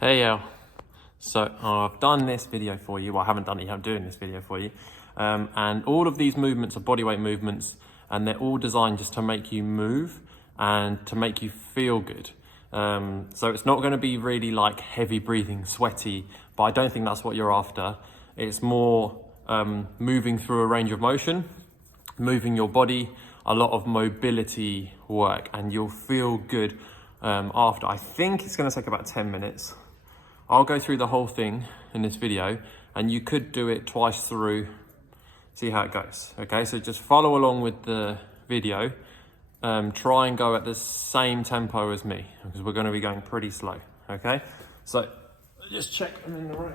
Hey El, so I've done this video for you. Well, I haven't done it yet, I'm doing this video for you. And all of these movements are bodyweight movements, and they're all designed just to make you move and to make you feel good. So it's not going to be really like heavy breathing, sweaty, but I don't think that's what you're after. It's more moving through a range of motion, moving your body, a lot of mobility work, and you'll feel good after. I think it's going to take about 10 minutes. I'll go through the whole thing in this video, and you could do it twice through, see how it goes. Okay, so just follow along with the video. Try and go at the same tempo as me, because we're going to be going pretty slow. Okay, so just check I'm in the right.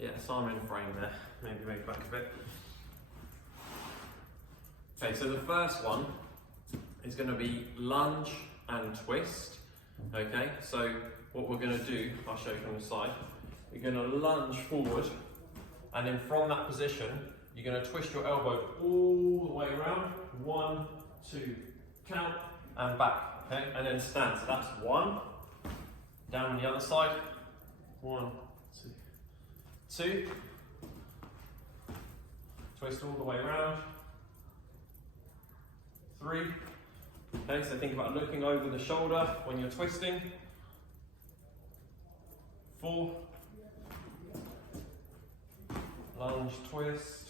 Yeah, so I'm in frame there. Maybe move back a bit. Okay, so the first one is going to be lunge and twist. Okay, so what we're going to do, I'll show you from the side. You're going to lunge forward, and then from that position, you're going to twist your elbow all the way around. 1, 2, count, and back. Okay, and then stand. So that's 1. Down on the other side. 1, 2, 2. Twist all the way around. 3. Okay, so think about looking over the shoulder when you're twisting. 4. Lunge, twist.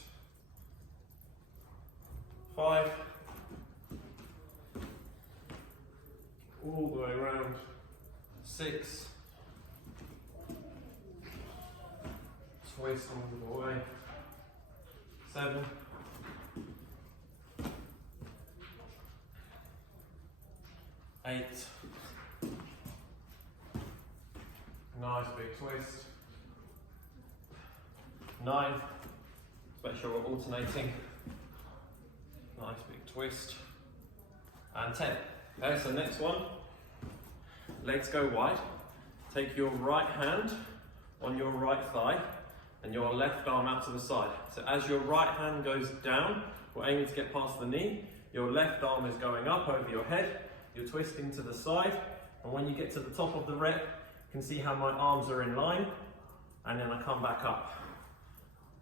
5. All the way around. 6. Twist all the way. 7. 8. Nice big twist. 9. Let's make sure we're alternating. Nice big twist. And 10. Okay, so next one. Legs go wide. Take your right hand on your right thigh and your left arm out to the side. So as your right hand goes down, we're aiming to get past the knee. Your left arm is going up over your head. You're twisting to the side, and when you get to the top of the rep, you can see how my arms are in line, and then I come back up,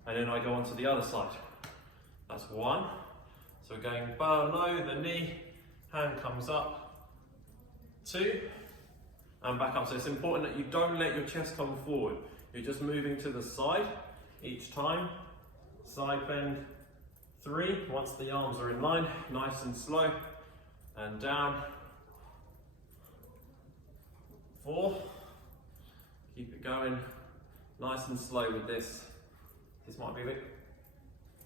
and then I go on to the other side. That's 1. So we're going below the knee, hand comes up. 2, and back up. So it's important that you don't let your chest come forward. You're just moving to the side each time. Side bend. 3, once the arms are in line, nice and slow, and down. 4, keep it going, nice and slow with this. This might be a bit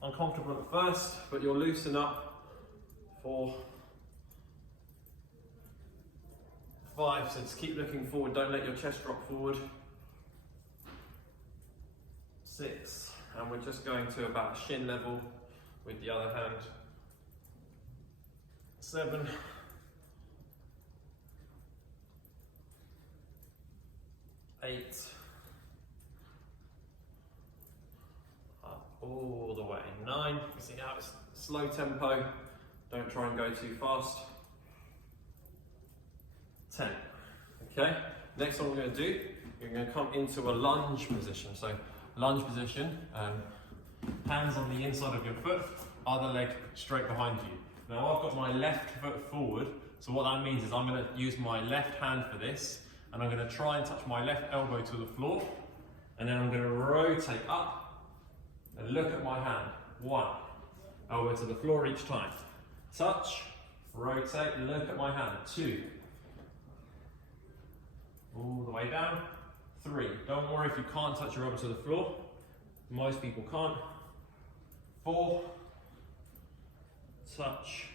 uncomfortable at first, but you'll loosen up. 4, 5, so just keep looking forward, don't let your chest drop forward. 6, and we're just going to about shin level with the other hand. 7, 8, up all the way. 9, you see how it's slow tempo, don't try and go too fast. 10, okay? Next one we're going to do, you're going to come into a lunge position. So lunge position, hands on the inside of your foot, other leg straight behind you. Now I've got my left foot forward, so what that means is I'm going to use my left hand for this, and I'm going to try and touch my left elbow to the floor, and then I'm going to rotate up and look at my hand. 1, elbow to the floor each time. Touch, rotate, look at my hand. 2, all the way down. 3, don't worry if you can't touch your elbow to the floor. Most people can't. 4, touch.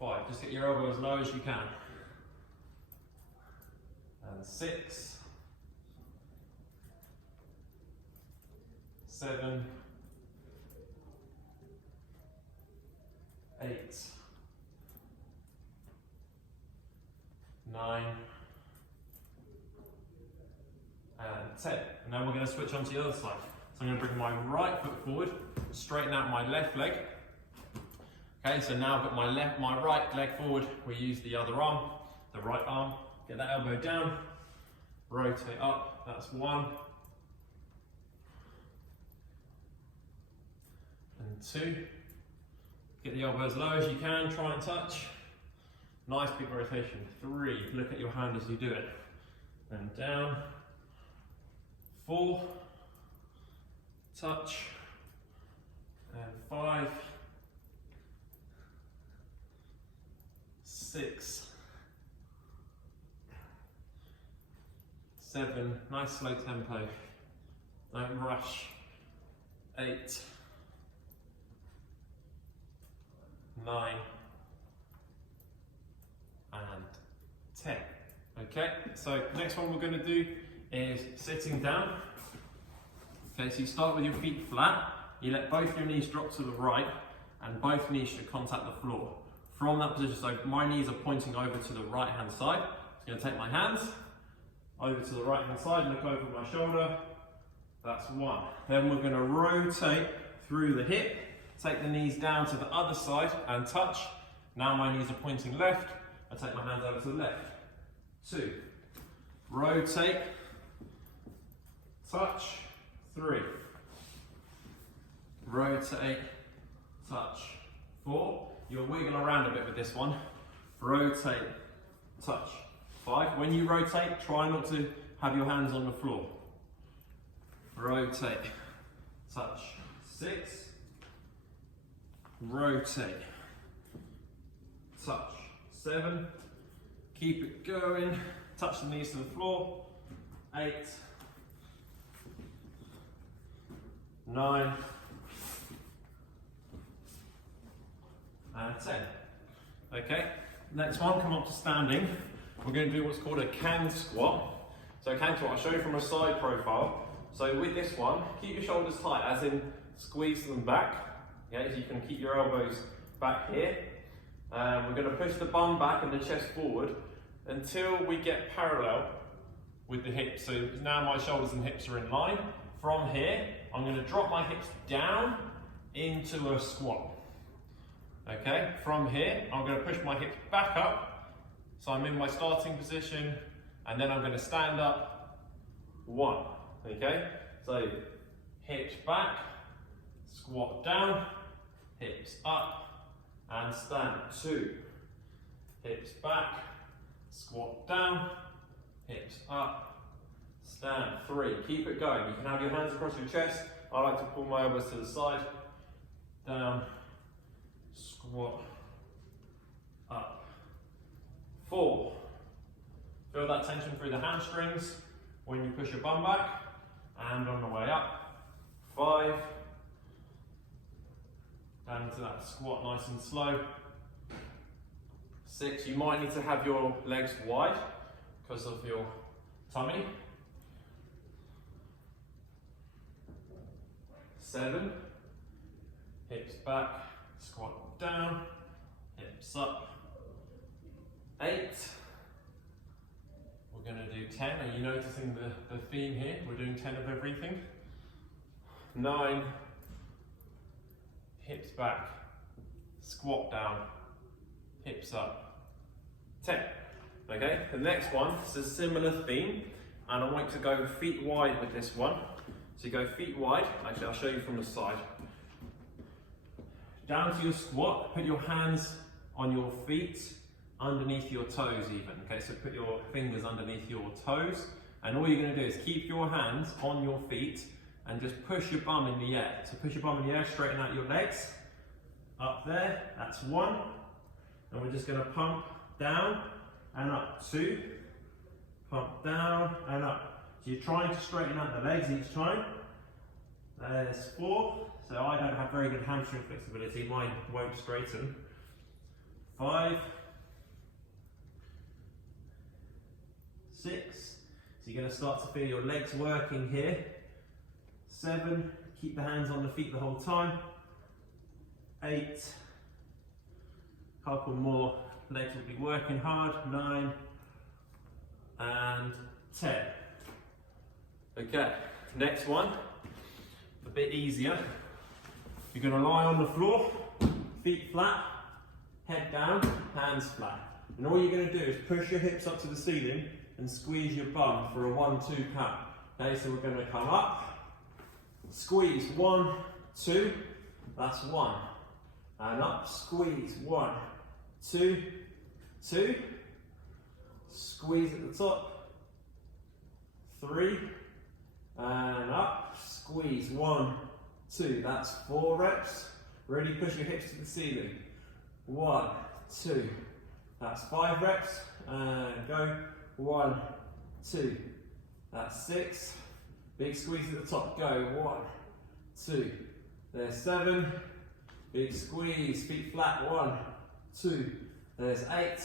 5, just get your elbow as low as you can. And 6, 7, 8, 9, and 10. And now we're going to switch on to the other side. So I'm going to bring my right foot forward, straighten out my left leg. Okay, so now I've got my right leg forward, we use the other arm, the right arm, get that elbow down, rotate up, that's 1. And 2. Get the elbow as low as you can, try and touch. Nice big rotation. 3, look at your hand as you do it. And down. 4, touch. And 5, 6, 7, nice slow tempo. Don't rush. 8, 9, and 10. Okay, so next one we're going to do is sitting down. Okay, so you start with your feet flat, you let both your knees drop to the right, and both knees should contact the floor. From that position, so my knees are pointing over to the right hand side. I'm going to take my hands over to the right hand side, look over my shoulder. That's 1. Then we're going to rotate through the hip, take the knees down to the other side and touch. Now my knees are pointing left, I take my hands over to the left. 2, rotate, touch. 3, rotate, touch. 4, you'll wiggle around a bit with this one. Rotate, touch. 5, when you rotate, try not to have your hands on the floor. Rotate, touch. 6, rotate, touch. 7, keep it going, touch the knees to the floor. 8, 9, and 10. Okay, next one, come up to standing. We're going to do what's called a can squat. So can squat, I'll show you from a side profile. So with this one, keep your shoulders tight, as in squeeze them back. Okay, so you can keep your elbows back here. We're going to push the bum back and the chest forward until we get parallel with the hips. So now my shoulders and hips are in line. From here, I'm going to drop my hips down into a squat. Okay, from here, I'm going to push my hips back up. So I'm in my starting position, and then I'm going to stand up. 1. Okay, so hips back, squat down, hips up, and stand. 2. Hips back, squat down, hips up, stand. 3. Keep it going. You can have your hands across your chest. I like to pull my elbows to the side, down, squat, up. 4. Feel that tension through the hamstrings when you push your bum back, and on the way up. 5. Down into that squat nice and slow. 6. You might need to have your legs wide because of your tummy. 7. Hips back, squat down, hips up. 8. We're going to do 10. Are you noticing the theme here? We're doing 10 of everything. 9. Hips back, squat down, hips up. 10. Okay, the next one is a similar theme, and I want to go feet wide with this one. So you go feet wide. Actually, I'll show you from the side. Down to your squat, put your hands on your feet, underneath your toes even. Okay, so put your fingers underneath your toes, and all you're going to do is keep your hands on your feet and just push your bum in the air. So push your bum in the air, straighten out your legs. Up there, that's 1. And we're just going to pump down and up. 2. Pump down and up. So you're trying to straighten out the legs each time. There's 4. So I don't have very good hamstring flexibility. Mine won't straighten. 5. 6. So you're going to start to feel your legs working here. 7. Keep the hands on the feet the whole time. 8. Couple more. Legs will be working hard. 9. And 10. Okay, next one. A bit easier. You're going to lie on the floor, feet flat, head down, hands flat. And all you're going to do is push your hips up to the ceiling and squeeze your bum for a 1-2 count. Okay, so we're going to come up, squeeze, 1, 2, that's 1. And up, squeeze, 1, 2, 2. Squeeze at the top, 3. And up, squeeze, 1, 2. That's 4 reps. Really push your hips to the ceiling. 1, 2. That's 5 reps. And go. 1, 2. That's 6. Big squeeze at the top. Go. 1, 2. There's 7. Big squeeze. Feet flat. 1, 2. There's 8.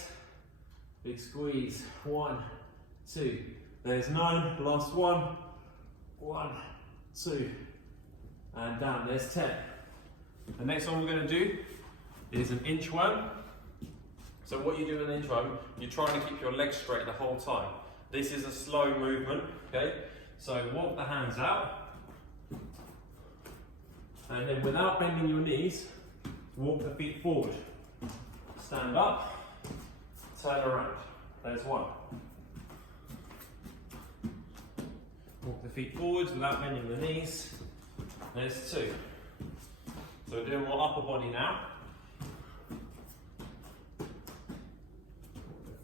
Big squeeze. 1, 2. There's 9. Last one. 1, 2. And down. There's 10. The next one we're going to do is an inchworm. So what you do in an inchworm, you're trying to keep your legs straight the whole time. This is a slow movement, okay? So walk the hands out. And then without bending your knees, walk the feet forward. Stand up, turn around. There's 1. Walk the feet forward without bending the knees. There's 2. So we're doing more upper body now.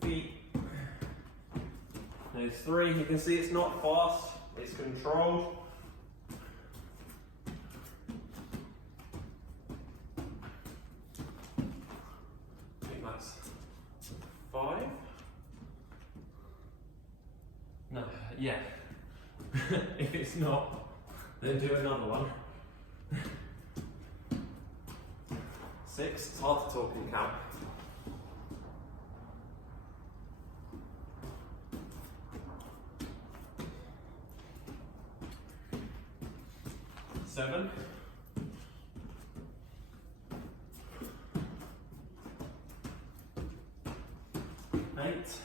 Feet. There's 3. You can see it's not fast, it's controlled. I think that's 5. No, yeah. If it's not, then do another one. 6. It's hard to talk and count. 7. 8.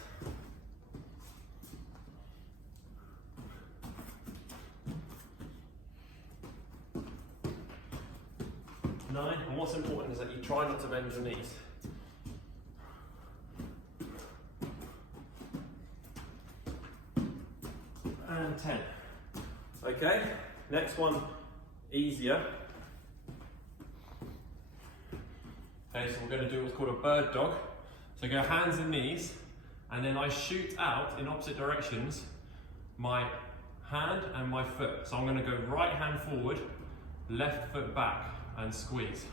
9. And what's important is that you try not to bend your knees. And 10. Okay, next one, easier. Okay, so we're going to do what's called a bird dog. So go hands and knees, and then I shoot out in opposite directions my hand and my foot. So I'm going to go right hand forward, left foot back, and squeeze.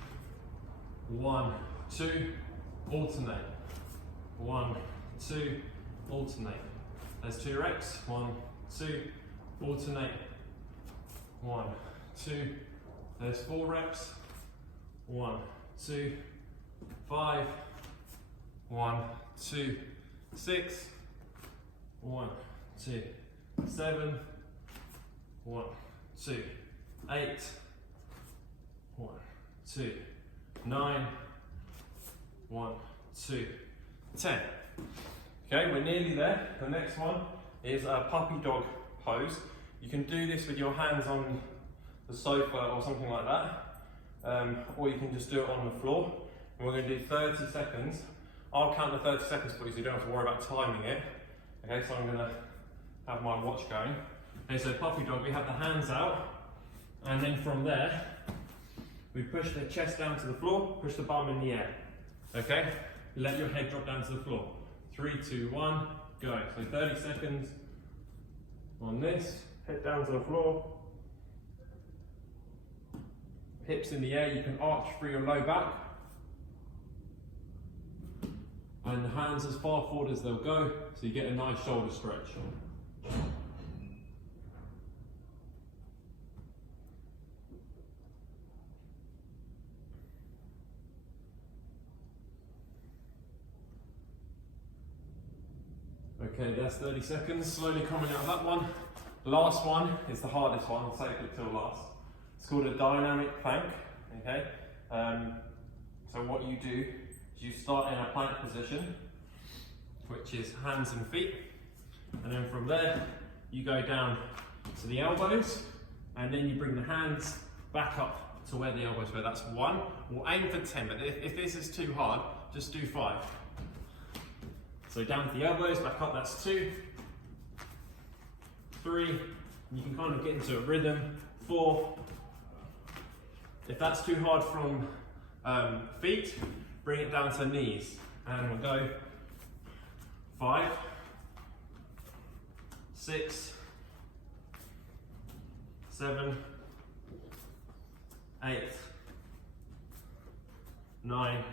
1, 2, alternate. 1, 2, alternate. There's 2 reps. 1, 2, alternate. 1, 2. There's 4 reps. 1, 2, 5. 1, 2, 6. 1, 2, 7. 1, 2, 8. 1, 2, 9. 1, 2, 10. Okay, we're nearly there. The next one is a puppy dog pose. You can do this with your hands on the sofa or something like that, or you can just do it on the floor. And we're going to do 30 seconds. I'll count the 30 seconds for you so you don't have to worry about timing it. Okay, so I'm going to have my watch going. Okay, so puppy dog, we have the hands out, and then from there, we push the chest down to the floor, push the bum in the air. Okay, let your head drop down to the floor. 3, 2, 1, go. So 30 seconds on this, head down to the floor. Hips in the air, you can arch through your low back. And the hands as far forward as they'll go, so you get a nice shoulder stretch. Okay, that's 30 seconds, slowly coming out of that one. Last one is the hardest one, I'll save it till last. It's called a dynamic plank, okay? So what you do is you start in a plank position, which is hands and feet, and then from there, you go down to the elbows, and then you bring the hands back up to where the elbows were. That's 1. We'll aim for 10, but if this is too hard, just do 5. So down with the elbows, back up, that's 2, 3, you can kind of get into a rhythm, 4. If that's too hard from feet, bring it down to knees. And we'll go 5, 6, 7, 8, 9,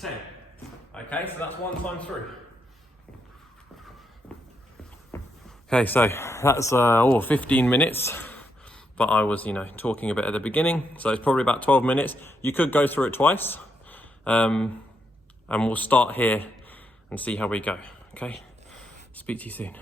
10. Okay, so that's 1 time through. Okay, so that's 15 minutes, but I was, talking a bit at the beginning, so it's probably about 12 minutes. You could go through it twice, and we'll start here and see how we go, okay? Speak to you soon.